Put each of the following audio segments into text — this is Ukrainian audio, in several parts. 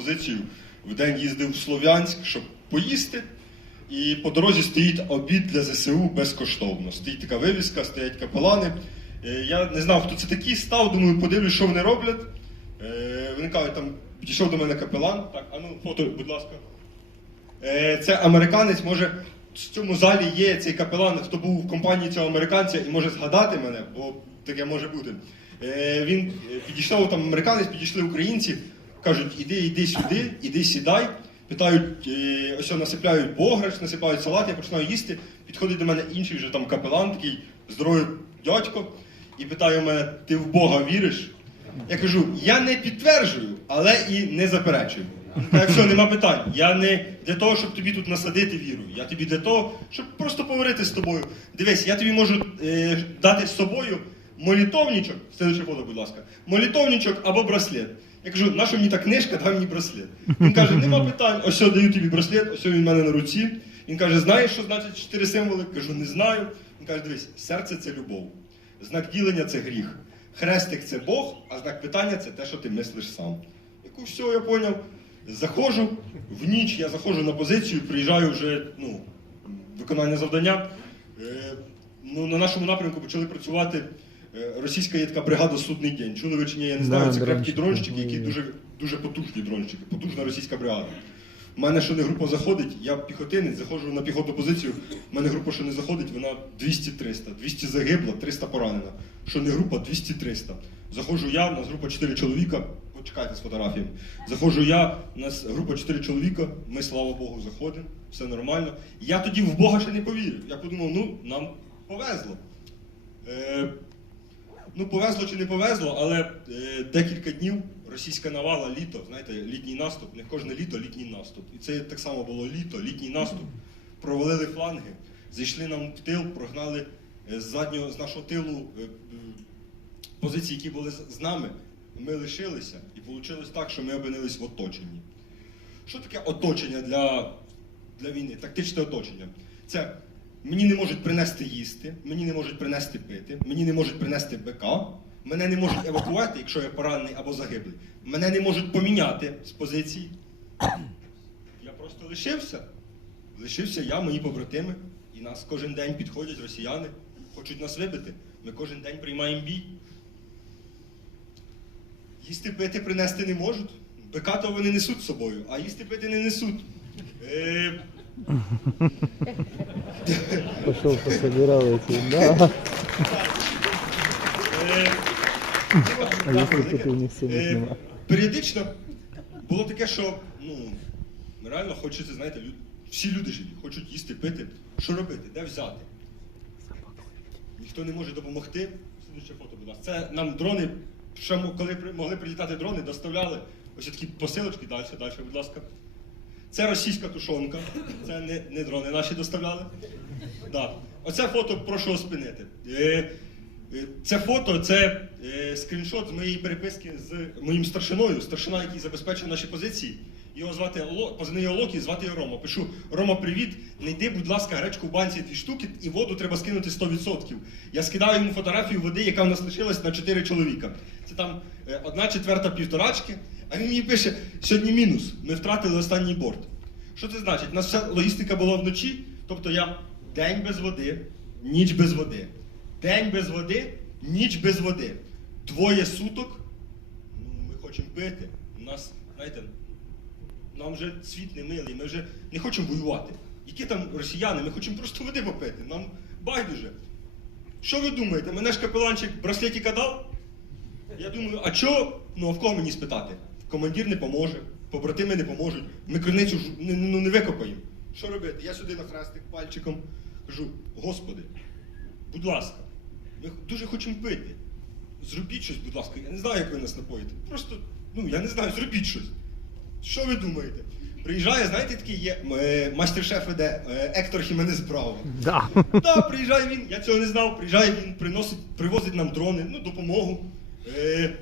позицію. В день їздив в Слов'янськ, щоб поїсти. І по дорозі стоїть обід для ЗСУ безкоштовно. Стоїть така вивіска, стоять капелани. Е, Я не знав, хто це такі, став, думаю, подивлюсь, що вони роблять. Е, Вони кажуть, там підійшов до мене капелан. Так, а ну, фото, будь ласка. Е, Це американець, може, в цьому залі є цей капелан, хто був в компанії цього американця і може згадати мене, бо таке може бути. Він підійшов там американець, підійшли українці, кажуть, іди, іди сюди, іди сідай. Питають, е, ось насипляють бограч, насипають салат, я починаю їсти. Підходить до мене інший вже там капелан, такий здоровий дядько, і питає мене, ти в Бога віриш? Я кажу, я не підтверджую, але і не заперечую. Так, все, нема питань. Я не для того, щоб тобі тут насадити віру. Я тобі для того, щоб просто поговорити з тобою. Дивись, я тобі можу е, дати з собою молітовничок, слідуюче фото, будь ласка, молітовничок або браслет. Я кажу, наша мені та книжка, дай мені браслет. Він каже, нема питань, ось я даю тобі браслет, ось він в мене на руці. Він каже, знаєш, що значить чотири символи? Кажу, не знаю. Він каже, дивись, серце це любов, знак ділення це гріх. Хрестик це Бог, а знак питання це те, що ти мислиш сам. Яку все, я поняв. Заходжу в ніч, я заходжу на позицію, приїжджаю вже ну, виконання завдання. Е, ну, на нашому напрямку почали працювати російська є така бригада Судний день. Чули ви чи ні, я не знаю. Да, Це крепкі дронщики, які дуже, дуже потужні дронщики, потужна російська бригада. У мене ще не група заходить, я піхотинець, заходжу на піхотну позицію. У мене група ще не заходить, вона 200-300. 200 загибла, 300 поранена. Що не група 200-300. Заходжу я, у нас група 4 чоловіка. Почекайте з фотографіями. Заходжу я, у нас група 4 чоловіка, ми, слава Богу, заходимо, все нормально. Я тоді в Бога ще не повірив. Я подумав, ну, нам повезло. Е, Ну, повезло чи не повезло, але е, декілька днів російська навала, літо, знаєте, літній наступ, не кожне літо літній наступ. І це так само було літо, літній наступ. Провалили фланги, зайшли нам в тил, прогнали е, з заднього, з нашого тилу е, е, позиції, які були з- нами. Ми лишилися, і вийшло так, що ми опинились в оточенні. Що таке оточення для, для війни? Тактичне оточення. Це мені не можуть принести їсти, мені не можуть принести пити, мені не можуть принести БК, мене не можуть евакувати, якщо я поранений або загиблий. Мене не можуть поміняти з позиції. Я просто лишився. Лишився я, мої побратими, і нас кожен день підходять росіяни, хочуть нас вибити. Ми кожен день приймаємо бій. Їсти пити принести не можуть. БК то вони несуть з собою, а їсти пити не несуть. Е, Пошел пособирал эти, да. А если тут у них сумок нема? Періодично було таке, що ну, реально хочеться, знаєте, люд... всі люди живі, хочуть їсти, пити. Що робити? Де взяти? Ніхто не може допомогти. Слідуюче фото, будь ласка. Це нам дрони, ще коли при- могли прилітати дрони, доставляли ось такі посилочки, далі, далі, будь ласка. Це російська тушонка, це не, не дрони наші доставляли. Да. Оце фото прошу спинити. Е, е, це фото це е, скріншот з моєї переписки з моїм старшиною, старшина, який забезпечує наші позиції. Його звати Оло, позивний Олокі, звати його Рома. Пишу: Рома, привіт, не йди, будь ласка, гречку в банці дві штуки, і воду треба скинути 100%. Я скидаю йому фотографію води, яка в нас лишилась на 4 чоловіка. Це там одна четверта півторачки. А він мені пише: сьогодні мінус. Ми втратили останній борт. Що це значить? У нас вся логістика була вночі, тобто я день без води, ніч без води. День без води, ніч без води. Двоє суток. Ну, ми хочемо пити. У нас, знаєте, нам вже світ не милий, ми вже не хочемо воювати. Які там росіяни? Ми хочемо просто води попити. Нам байдуже. Що ви думаєте? Мене ж капеланчик браслетіка дав? Я думаю, а чого? Ну а в кого мені спитати? Командир не поможе, побратими не поможуть, ми криницю ж не, ну, не викопаємо. Що робити? Я сюди на хрестик пальчиком кажу, Господи, будь ласка, ми дуже хочемо пити. Зробіть щось, будь ласка, я не знаю, як ви нас напоїте. Просто, ну я не знаю, зробіть щось. Що ви думаєте? Приїжджає, знаєте, такий є е, мастер-шеф іде е, Ектор Хіменес Браво. Да. Так, приїжджає він, я цього не знав. Приїжджає він, приносить, привозить нам дрони, ну, допомогу. Е,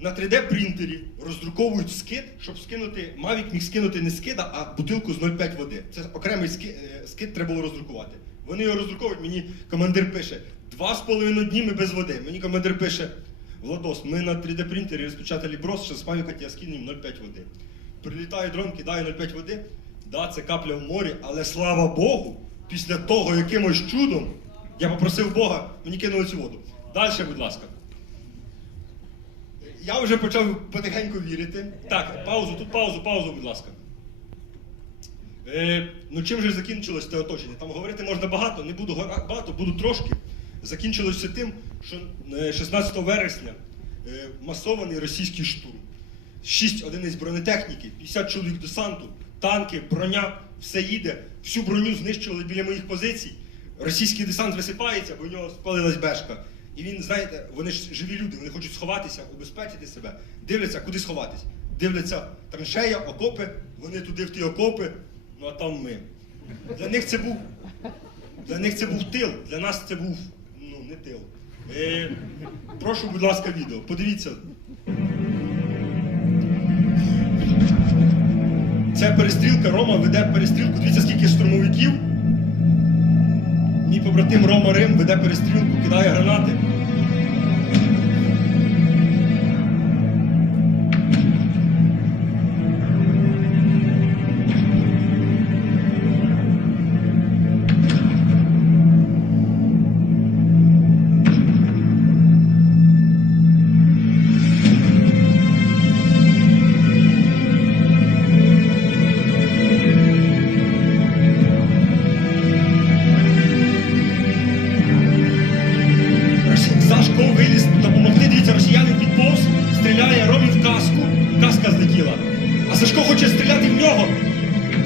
на 3D-принтері роздруковують скид, щоб скинути. Мавік міг скинути не скида, а бутилку з 0,5 води. Це окремий скид, скид треба було роздрукувати. Вони його роздруковують, мені командир пише: два з половиною дні ми без води. Мені командир пише: Владос, ми на 3D-принтері розпечатали брос, що з мавіка тебе скинемо 0,5 води. Прилітає дрон, кидає 0,5 води. Да, це капля в морі, але слава Богу, після того якимось чудом я попросив Бога, мені кинули цю воду. Далі, будь ласка. Я вже почав потихеньку вірити. Так, паузу, тут паузу, паузу, будь ласка. Е, ну чим же закінчилось те оточення? Там говорити можна багато, не буду багато, буду трошки. Закінчилося тим, що е, 16 вересня е, масований російський штурм. Шість одиниць бронетехніки, 50 чоловік десанту, танки, броня, все їде. Всю броню знищували біля моїх позицій. Російський десант висипається, бо в нього спалилась бешка. І він, знаєте, вони ж живі люди, вони хочуть сховатися, убезпечити себе, дивляться, куди сховатись. Дивляться траншея, окопи, вони туди в ті окопи, ну а там ми. Для них це був для них це був тил, для нас це був ну, не тил. Е, прошу, будь ласка, відео. Подивіться. Це перестрілка, Рома веде перестрілку. Дивіться, скільки штурмовиків. Мій побратим Рома Рим веде перестрілку, кидає гранати.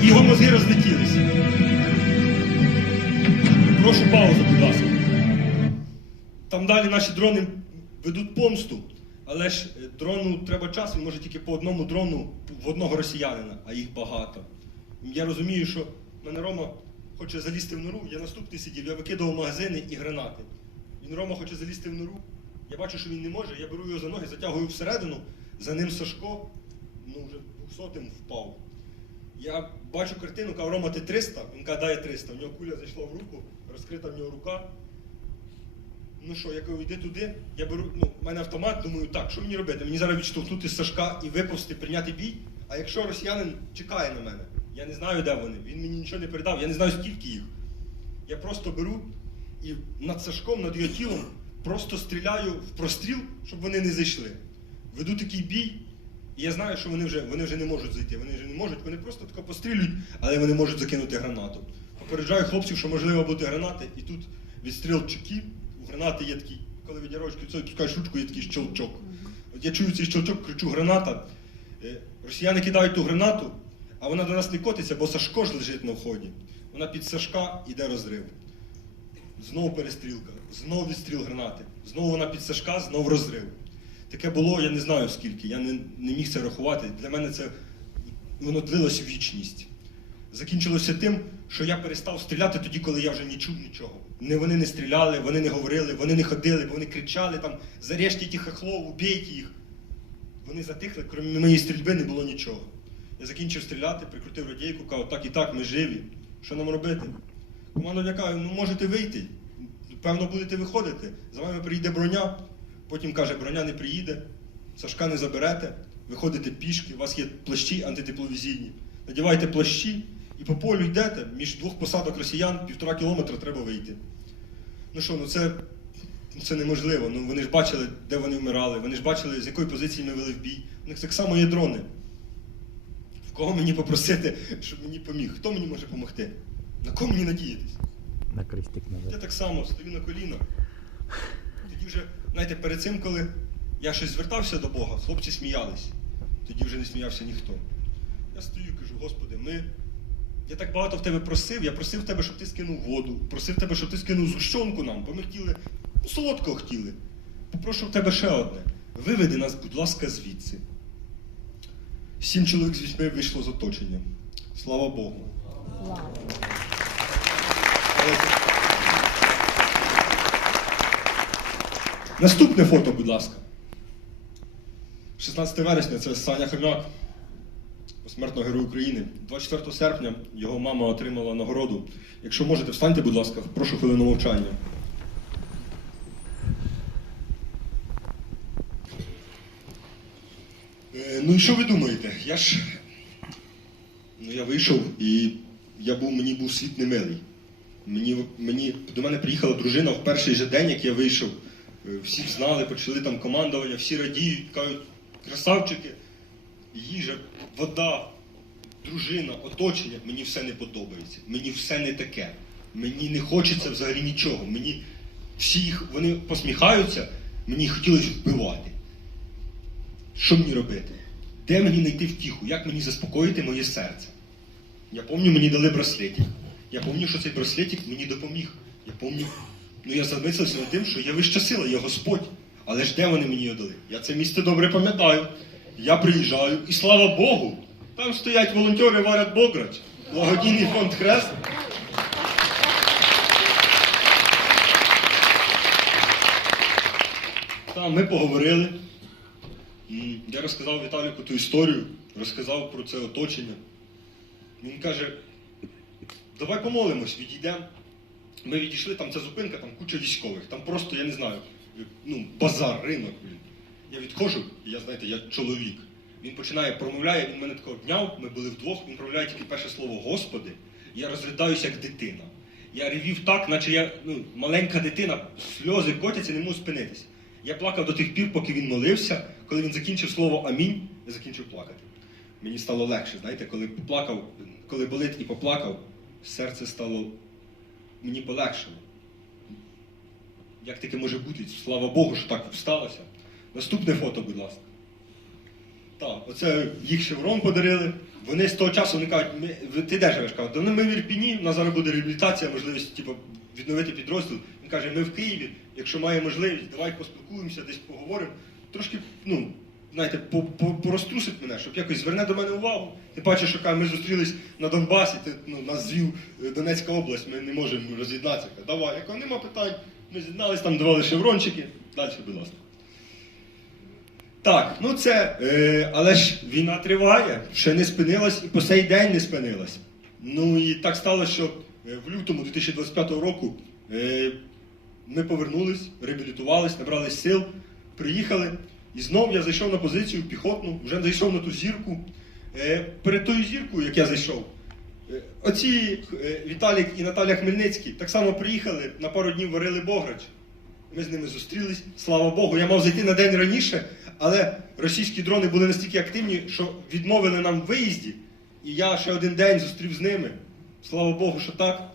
Його мозги розлетілись. Прошу паузу, будь ласка. Там далі наші дрони ведуть помсту, але ж е, дрону треба час, він може тільки по одному дрону в одного росіянина, а їх багато. Я розумію, що мене Рома хоче залізти в нору, я наступний сидів, я викидував магазини і гранати. Він Рома хоче залізти в нору. Я бачу, що він не може, я беру його за ноги, затягую всередину, за ним Сашко, ну вже 200-м впав. Я бачу картину, кажу, Рома, ти 300, він каже, дай 300. В нього куля зайшла в руку, розкрита в нього рука. Ну що, я кажу, йди туди, я беру, ну, в мене автомат, думаю, так, що мені робити? Мені зараз відштовхнути з Сашка і виповзти, прийняти бій. А якщо росіянин чекає на мене, я не знаю, де вони, він мені нічого не передав, я не знаю, скільки їх. Я просто беру і над Сашком, над його тілом, просто стріляю в простріл, щоб вони не зайшли. Веду такий бій, і я знаю, що вони вже, вони вже не можуть зайти. Вони вже не можуть, вони просто тако пострілюють, але вони можуть закинути гранату. Попереджаю хлопців, що можливо бути гранати, і тут відстріл чеки, у гранати є такий, коли відяровочку пускаєш ручку, є такий щелчок. От я чую цей щелчок, кричу граната. Е, Росіяни кидають ту гранату, а вона до нас не котиться, бо Сашко ж лежить на вході. Вона під Сашка іде розрив. Знову перестрілка, знову відстріл гранати, знову вона під Сашка, знову розрив. Таке було, я не знаю скільки, я не, не міг це рахувати. Для мене це воно длилось вічність. Закінчилося тим, що я перестав стріляти тоді, коли я вже не чув нічого. Не вони не стріляли, вони не говорили, вони не ходили, вони кричали там, зарежьте тих хохлов, убійте їх. Вони затихли, крім моєї стрільби не було нічого. Я закінчив стріляти, прикрутив радійку, кажу, так і так, ми живі. Що нам робити? Командування каже, ну можете вийти. Певно, будете виходити. За вами прийде броня. Потім каже, броня не приїде, Сашка не заберете, виходите пішки, у вас є плащі антитепловізійні. Надівайте плащі і по полю йдете, між двох посадок росіян півтора кілометра треба вийти. Ну що, ну це, ну це неможливо. Ну вони ж бачили, де вони вмирали, вони ж бачили, з якої позиції ми вели в бій. У них так само є дрони. В кого мені попросити, щоб мені поміг? Хто мені може допомогти? На кого мені надіятись? На крестик Я так само стою на коліна. Тоді вже, знаєте, перед цим, коли я щось звертався до Бога, хлопці сміялись. Тоді вже не сміявся ніхто. Я стою і кажу, Господи, ми. Я так багато в тебе просив, я просив тебе, щоб ти скинув воду, просив тебе, щоб ти скинув згущенку нам, бо ми хотіли, ну, солодкого хотіли. Попрошу в тебе ще одне. Виведи нас, будь ласка, звідси. Сім чоловік з вісьми вийшло з оточення. Слава Богу. Але Наступне фото, будь ласка. 16 вересня це Саня Хомяк, посмертно герой України. 24 серпня його мама отримала нагороду. Якщо можете, встаньте, будь ласка, прошу хвилину мовчання. Е, Ну і що ви думаєте? Я ж Ну, я вийшов і я був, мені був світ немилий. Мені, мені, до мене приїхала дружина в перший же день, як я вийшов. Е, Всі знали, почали там командування, всі радіють, кажуть, красавчики, їжа, вода, дружина, оточення. Мені все не подобається. Мені все не таке. Мені не хочеться взагалі нічого. Мені всі їх, вони посміхаються, мені хотілося вбивати. Що мені робити? Де мені знайти втіху? Як мені заспокоїти моє серце? Я пам'ятаю, мені дали браслетик. Я пам'ятаю, що цей браслетик мені допоміг. Я пам'ятаю, ну я замислився над тим, що є вища сила, є Господь. Але ж де вони мені його дали? Я це місце добре пам'ятаю. Я приїжджаю, і слава Богу, там стоять волонтери варять Бограч, благодійний фонд Хрест. Там ми поговорили. Я розказав Віталіку ту історію, розказав про це оточення. Він каже, давай помолимось, відійдемо. Ми відійшли, там ця зупинка, там куча військових, там просто, я не знаю, ну, базар, ринок. Блін. Я відходжу, і я, знаєте, я чоловік. Він починає промовляє, він мене такого обняв, ми були вдвох, він промовляє тільки перше слово Господи, і я розридаюся як дитина. Я ревів так, наче я ну, маленька дитина, сльози котяться, не можу спинитися. Я плакав до тих пір, поки він молився. Коли він закінчив слово Амінь, я закінчив плакати. Мені стало легше, знаєте, коли поплакав, коли болить і поплакав, серце стало мені полегшило. Як таке може бути? Слава Богу, що так сталося. Наступне фото, будь ласка. Так, оце їх шеврон подарили. Вони з того часу вони кажуть, ми, ти де живеш? Кажуть, «Да, ну, ми в Ірпіні, у нас зараз буде реабілітація, можливість типу, відновити підрозділ. Він каже, ми в Києві, якщо має можливість, давай поспілкуємося, десь поговоримо. Трошки, ну, знаєте, по- по- порозтрусить мене, щоб якось зверне до мене увагу. Ти бачиш, що ми зустрілись на Донбасі, ти ну, нас звів е, Донецька область, ми не можемо роз'єднатися. Давай, якого нема питань. Ми з'єднались, там давали шеврончики. Далі, будь ласка. Так, ну це, е, але ж війна триває, ще не спинилась і по сей день не спинилась. Ну і так сталося, що е, в лютому 2025 року е, ми повернулись, реабілітувались, набрались сил, приїхали. І знов я зайшов на позицію піхотну, вже зайшов на ту зірку. Е, перед тою зіркою, як я зайшов, е, оці е, Віталік і Наталя Хмельницькі так само приїхали, на пару днів варили Бограч. Ми з ними зустрілись. Слава Богу, я мав зайти на день раніше, але російські дрони були настільки активні, що відмовили нам в виїзді. І я ще один день зустрів з ними. Слава Богу, що так.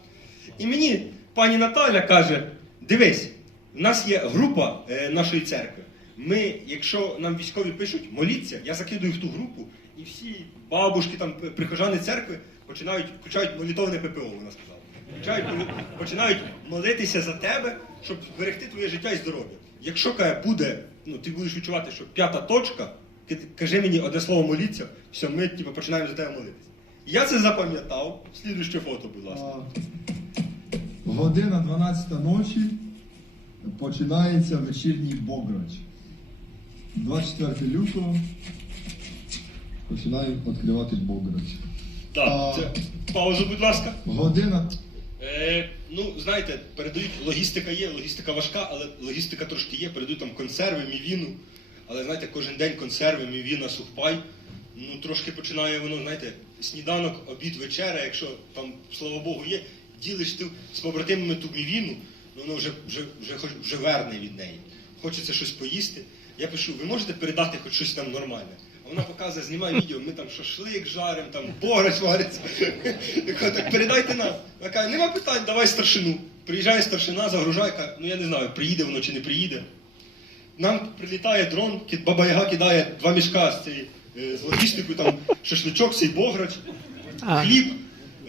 І мені пані Наталя каже: дивись, у нас є група нашої церкви. Ми, якщо нам військові пишуть, моліться, я закидую в ту групу, і всі бабушки, там, прихожани церкви починають, включають молитовне ППО, вона сказала. Починають, починають молитися за тебе, щоб зберегти твоє життя і здоров'я. Якщо каже, буде, ну ти будеш відчувати, що п'ята точка, кажи мені одне слово моліться, все, ми типу, починаємо за тебе молитися. Я це запам'ятав. Слідуюче фото, будь ласка. Година 12 ночі починається вечірній бограч. 24 лютого починаємо відкривати бограч. Так, це паузу, будь ласка. Година Е, ну, знаєте, передають, логістика є, логістика важка, але логістика трошки є. Передають там консерви, мівіну. Але знаєте, кожен день консерви, мівіна, сухпай. Ну, трошки починає воно, знаєте, сніданок, обід, вечеря, якщо там, слава Богу, є, ділиш ти з побратимами ту мівіну, ну, воно вже, вже, вже, вже верне від неї. Хочеться щось поїсти. Я пишу, ви можете передати хоч щось нам нормальне? А вона показує, знімає відео, ми там шашлик жаримо, там бограч вариться. Я кажу, так передайте нам. Вона каже, нема питань, давай старшину. Приїжджає старшина, загружає, каже, ну я не знаю, приїде воно чи не приїде. Нам прилітає дрон, баба Яга кидає два мішка з цією е, з логістикою, там шашличок, цей бограч, хліб.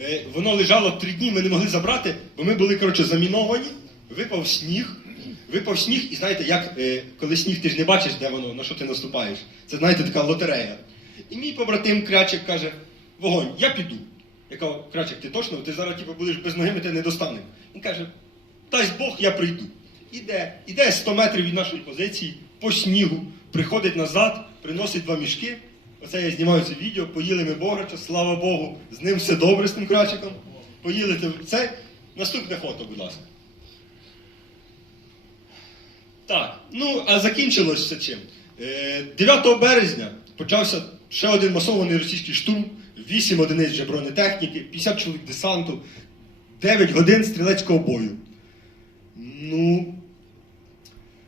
Е, Воно лежало три дні, ми не могли забрати, бо ми були коротше, заміновані, випав сніг. Випав сніг, і знаєте, як е, коли сніг ти ж не бачиш, де воно, на що ти наступаєш. Це знаєте, така лотерея. І мій побратим Крячик каже: вогонь, я піду. Я кажу, Крячик, ти точно? Ти зараз типу, будеш без ноги, ми тебе не достанемо. Він каже, дасть Бог, я прийду. Іде, іде 100 метрів від нашої позиції по снігу, приходить назад, приносить два мішки. Оце я знімаю це відео, поїли ми Бограча, слава Богу, з ним все добре з тим крачиком. Поїли це. Наступне фото, будь ласка. Так, ну а закінчилось все чим. Е, 9 березня почався ще один масований російський штурм 8 одиниць вже бронетехніки, 50 чоловік десанту, 9 годин стрілецького бою. Ну,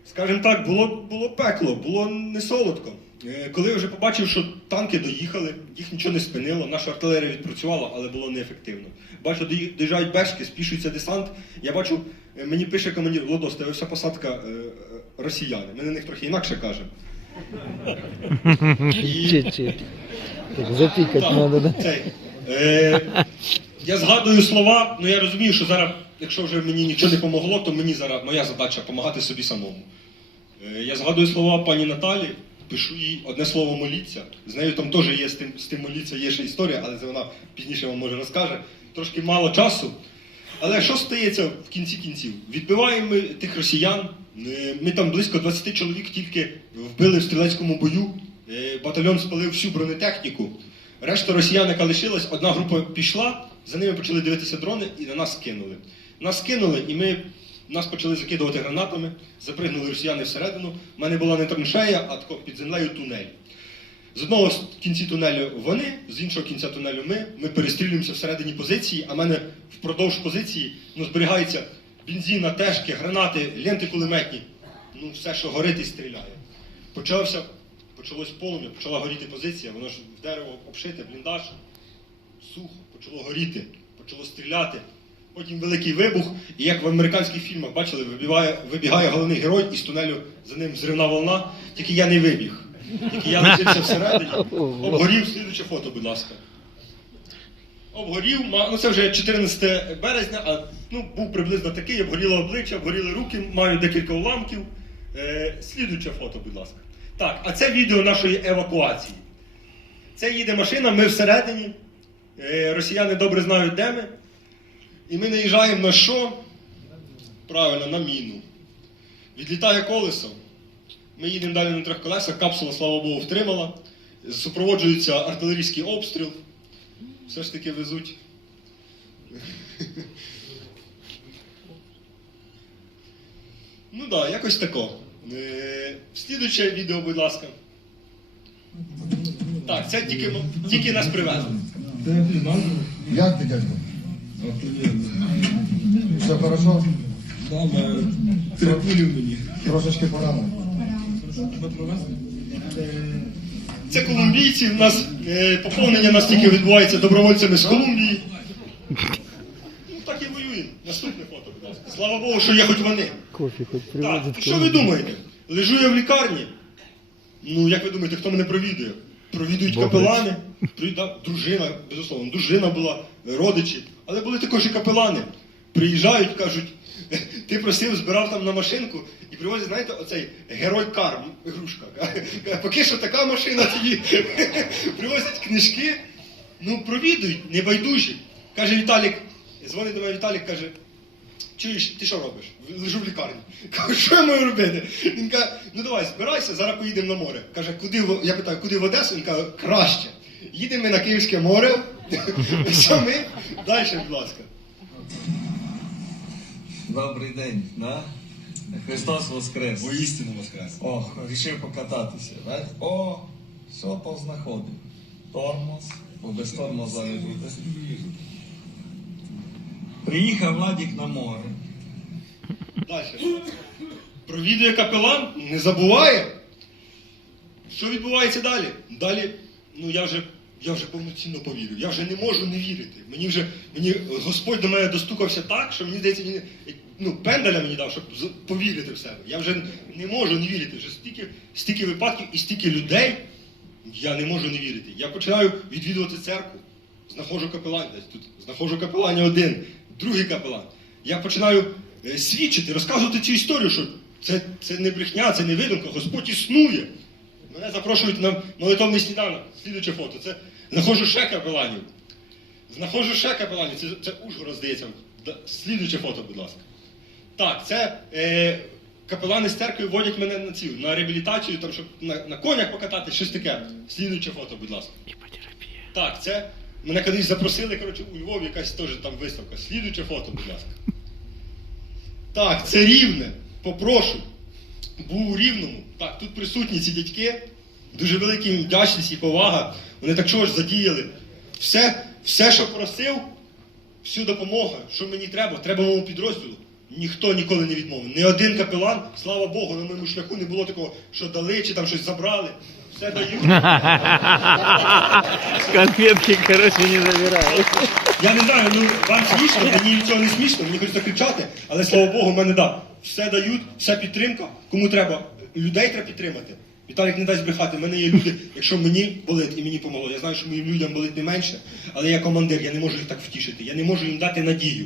скажімо так, було, було пекло, було не солодко. Е, Коли я вже побачив, що танки доїхали, їх нічого не спинило, наша артилерія відпрацювала, але було неефективно. Бачу, дої- доїжджають бешки, спішується десант. Я бачу, е, мені пише командир, Владос, тебе посадка е, е, росіяни. Ми на них трохи інакше кажемо. І- Чуть-чуть. Так, запікати треба, да? Цей, е, я згадую слова, ну я розумію, що зараз, якщо вже мені нічого не помогло, то мені зараз моя задача допомагати собі самому. Е, я згадую слова пані Наталі, пишу їй одне слово моліться. З нею там теж є з тим, з тим моліться, є ще історія, але це вона пізніше вам може розкаже. Трошки мало часу. Але що стається в кінці кінців? Відбиваємо ми тих росіян. Е, Ми там близько 20 чоловік тільки вбили в стрілецькому бою. Е, Батальйон спалив всю бронетехніку. Решта росіян, яка лишилась, одна група пішла, за ними почали дивитися дрони і на нас кинули. Нас кинули, і ми нас почали закидувати гранатами, запригнули росіяни всередину. У мене була не траншея, а тако під землею тунель. З одного кінці тунелю вони, з іншого кінця тунелю ми. Ми перестрілюємося всередині позиції, а в мене впродовж позиції ну, зберігається бензин, тежки, гранати, ленти кулеметні. Ну, все, що горить і стріляє. Почався, почалось полум'я, почала горіти позиція, воно ж в дерево обшите, бліндаж, сухо, почало горіти, почало стріляти. Потім великий вибух, і як в американських фільмах бачили, вибігає, вибігає головний герой із тунелю, за ним зривна волна, тільки я не вибіг. Тільки я лишився всередині. Обгорів, слідуче фото, будь ласка. Обгорів, ну це вже 14 березня, а ну, був приблизно такий, обгоріло обличчя, обгоріли руки, маю декілька уламків. Е, слідуюче фото, будь ласка. Так, а це відео нашої евакуації. Це їде машина, ми всередині. Е, росіяни добре знають, де ми. І ми наїжджаємо на що? Правильно, на міну. Відлітає колесо. Ми їдемо далі на трьох колесах, капсула, слава Богу, втримала. Супроводжується артилерійський обстріл. Все ж таки везуть. Ну так, да, якось тако. Е, Слідуюче відео, будь ласка. Так, це тільки, тільки нас привезли. Як ти, дядько? Все хорошо? Три кулі в мені. Трошечки поранено. Це колумбійці. У нас е, поповнення нас тільки відбувається добровольцями з Колумбії. Ну так і воюємо. Наступне фото, будь ласка. Слава Богу, що є хоч вони. Кофе хоч Так, що ви думаєте? Лежу я в лікарні. Ну, як ви думаєте, хто мене провідує? Провідують капелани, прийда, дружина, безусловно, дружина була, родичі, але були також і капелани. Приїжджають, кажуть, ти просив, збирав там на машинку і привозять, знаєте, оцей герой карм, ігрушка. Поки що така машина тоді. Привозять книжки, ну провідують, небайдужі. Каже Віталік, дзвонить до мене Віталік, каже, Чуєш, ти що робиш? Лежу в лікарні. Кажу, що я маю робити? Він каже, ну давай, збирайся, зараз поїдемо на море. Каже, куди я питаю, куди в Одесу? Він каже, краще. Їдемо ми на Київське море. Ми? Далі, будь ласка. Добрий день, да? Христос Воскрес. Воістину воскрес. О, рішив покататися. Да? О, все познаходив. Тормоз, бо без тормоза не буде. Приїхав Владік на море. Далі. Провідує капелан, не забуває. Що відбувається далі? Далі, ну я вже, я вже повноцінно повірив. Я вже не можу не вірити. Мені вже, мені Господь до мене достукався так, що мені здається, він ну, пендаля мені дав, щоб повірити в себе. Я вже не можу не вірити. Вже стільки, стільки випадків і стільки людей, я не можу не вірити. Я починаю відвідувати церкву. Знаходжу капелан, тут знаходжу капелані один, другий капелан. Я починаю е, свідчити, розказувати цю історію, що це, це не брехня, це не видумка, Господь існує. Мене запрошують на молитовний сніданок. Слідуюче фото. Це знаходжу ще капеланів. Знаходжу ще капеланів. Це, це Ужгород, здається. Да, Слідуюче фото, будь ласка. Так, це е, капелани з церкви водять мене на цю, на реабілітацію, там, щоб на, на конях покатати, щось таке. Слідуюче фото, будь ласка. Так, це мене колись запросили, коротше, у Львові якась теж там виставка. Слідуюче фото, будь ласка. Так, це рівне. Попрошу. Був у рівному. Так, тут присутні ці дядьки. Дуже велика їм вдячність і повага. Вони так чого ж задіяли. Все, все, що просив, всю допомогу, що мені треба, треба моєму підрозділу. Ніхто ніколи не відмовив. Ні один капелан, слава Богу, на моєму шляху не було такого, що дали чи там щось забрали. Все дають. Конфетки, короче, не забираю. Я не знаю, ну вам смішно, мені від цього не смішно, мені хочеться кричати, але слава Богу, мене да. Все дають, вся підтримка. Кому треба, людей треба підтримати. Віталік не дасть брехати. В мене є люди, якщо мені болить і мені помогло. Я знаю, що моїм людям болить не менше, але я командир, я не можу їх так втішити. Я не можу їм дати надію.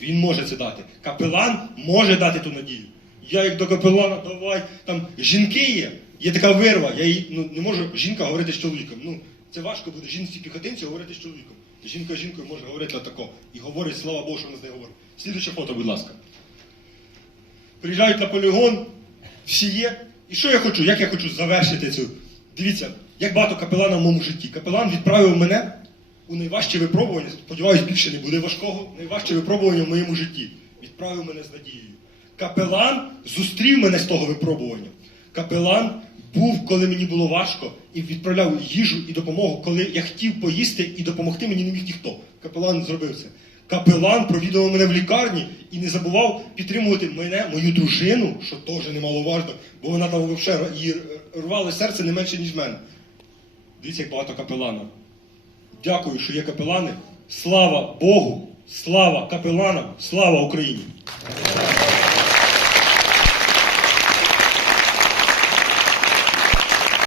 Він може це дати. Капелан може дати ту надію. Я як до капелана, давай, там жінки є, є така вирва. Я їй ну, не можу жінка говорити з чоловіком. Ну, це важко буде жінці піхотинці говорити з чоловіком. Жінка жінкою може говорити отако. І говорить, слава Богу, що вона з нею говорить. Слідуюче фото, будь ласка. Приїжджають на полігон, всі є. І що я хочу? Як я хочу завершити цю? Дивіться, як багато капелана в моєму житті. Капелан відправив мене у найважче випробування. Сподіваюсь, більше не буде важкого. Найважче випробування в моєму житті. Відправив мене з надією. Капелан зустрів мене з того випробування. Капелан був, коли мені було важко, і відправляв їжу і допомогу, коли я хотів поїсти і допомогти мені не міг ніхто. Капелан зробив це. Капелан провідував мене в лікарні і не забував підтримувати мене, мою дружину, що теж немаловажно, бо вона там її рвало серце не менше, ніж мене. Дивіться, як багато капелана. Дякую, що є капелани. Слава Богу! Слава капеланам! Слава Україні!